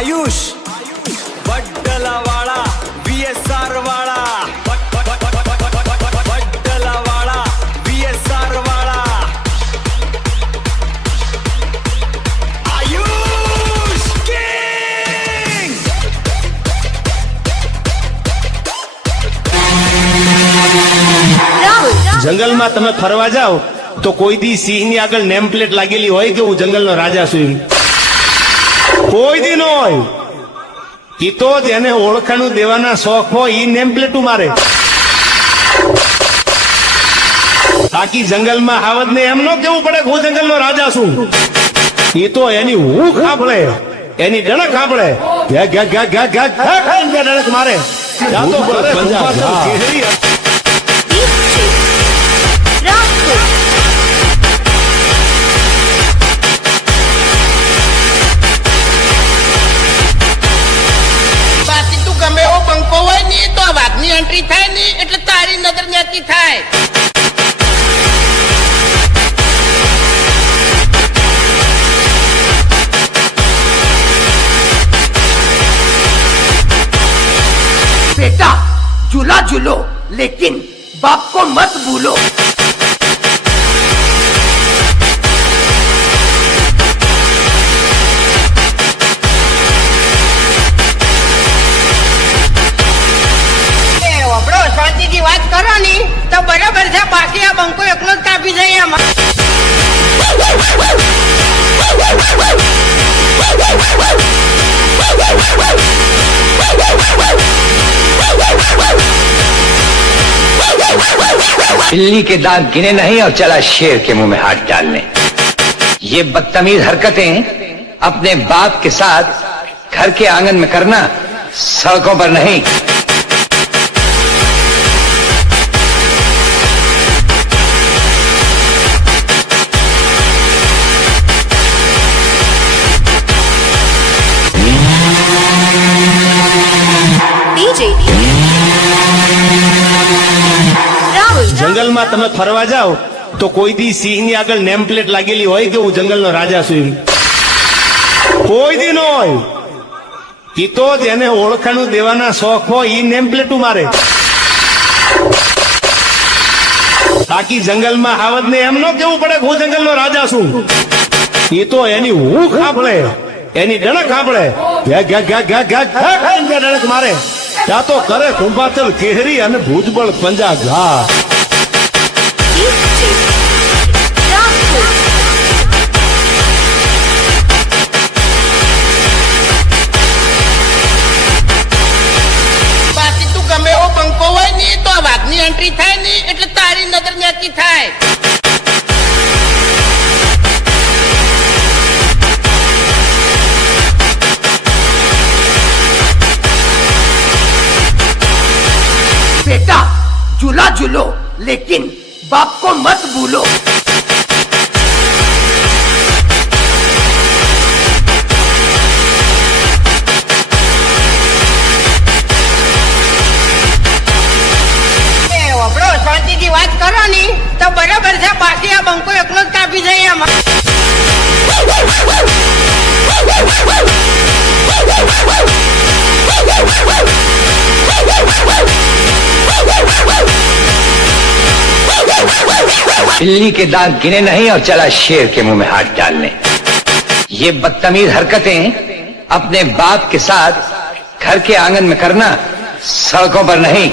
Ayush वड्डलवाड़ा VSR वाड़ा वड्डलवाड़ा VSR वाड़ा Ayush king जंगल में तमे फरवा जाओ तो कोई दी सिंह ની આગળ નેમ પ્લેટ લાગેલી હોય કે હું જંગલનો રાજા છું કોઈ દી ન હોય ઈ તો જેને ઓળખાણું દેવાના શોખ હોય ઈ નેમ પ્લેટ મારે બાકી જંગલમાં હાવદને એમ ન કેવું પડે હું જંગલનો રાજા છું ઈ તો એની હું ખાબળે એની ડણક ખાબળે ઘા ઘા ઘા ઘા ઘા ઘા ખાઈને ડણક મારે યા તો કરે પંજાબ કેહરી एंट्री थाय नहीं એટલે તારી નજર નેતી થાય बेटा झूला झूलो लेकिन बाप को मत भूलो વાત કરો ની તો બરાબર છે બાકી આ બંકો એકલો જ કાપી જાય આમાં बिल्ली के दांत गिने नहीं और चला शेर के मुंह में हाथ डालने। ये बदतमीज हरकतें अपने बाप के साथ घर के आंगन में करना, सड़कों पर नहीं। जंगल में तमे फरवा जाओ तो कोई दी सिंह ની આગળ નેમ પ્લેટ લાગેલી હોય કે હું જંગલનો રાજા છું કોઈ દી ન હોય ઈ તો જેને ઓળખાણું દેવાના શોખ હોય ઈ નેમ પ્લેટ મારે બાકી જંગલમાં હાવદને એમ ન કેવું પડે હું જંગલનો રાજા છું ઈ તો એની હું ખાબળે એની ડણક ખાબળે ઘા ઘા ઘા ઘા ઘા ઘા ખાઈને ડણક મારે યા તો કરે કુંભાચલ કેહરી અને ભુજબળ પંજા ઘા બાકી તું ગમે એવો બંકો હોય ની તો વાઘની એન્ટ્રી થાય ની એટલે તારી નજર નેતી થાય बेटा झूला झूलो लेकिन बाप को मत भूलो शांति की बात करो नी तो बराबर છે બાકી આ બંકો એકલો જ કાપી જાય આમાં बिल्ली के दांत गिने नहीं और चला शेर के मुंह में हाथ डालने। ये बदतमीज हरकतें अपने बाप के साथ घर के आंगन में करना, सड़कों पर नहीं।